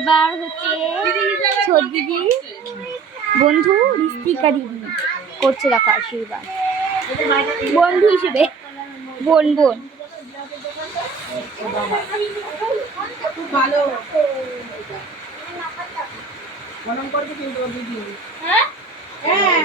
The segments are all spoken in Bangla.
এবার হচ্ছে ছোট দিদি বন্ধু ঋস্তিকা দিদি করছে দেখো আশীর্বাদ। বন্ধু হিসেবে, বোন বোন। ভালো হ্যাঁ হ্যাঁ।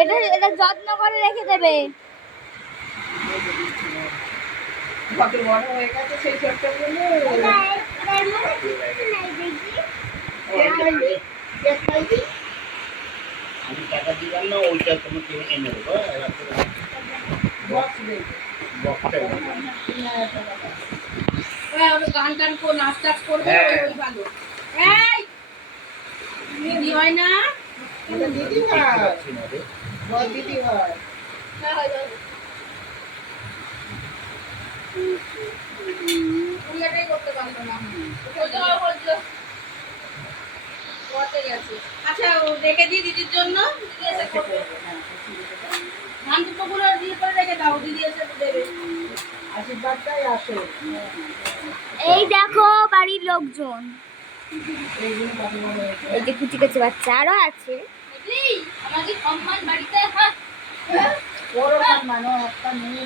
এটা এটা যত্ন করে রেখে দেবে। হয়ে আমি টাকা দিলাম না ওইটা তোমাকে এনে দেবো বক্স দেবে বক্সটা ওই আমরা গান টান করে নাচ টাচ করবে হ্যাঁ। ওই ভালো। এই দিদি হয় না। দিদি হয়। দিদি হয়। করতে পারল না। বলতে হবে বলছো করতে গেছে। আচ্ছা রেখে দিই দিদির জন্য? দিদি এসে করবে ধান দুটো গুলো দিয়ে করে রেখে দাও দিদি এসে দেবে। আশীর্বাদটাই আসে। এই দেখো বাড়ির লোকজন। এই যে কুচি কুচি বাচ্চা। আরও আছে। আমাকে সম্মান বাড়িতে মেয়ে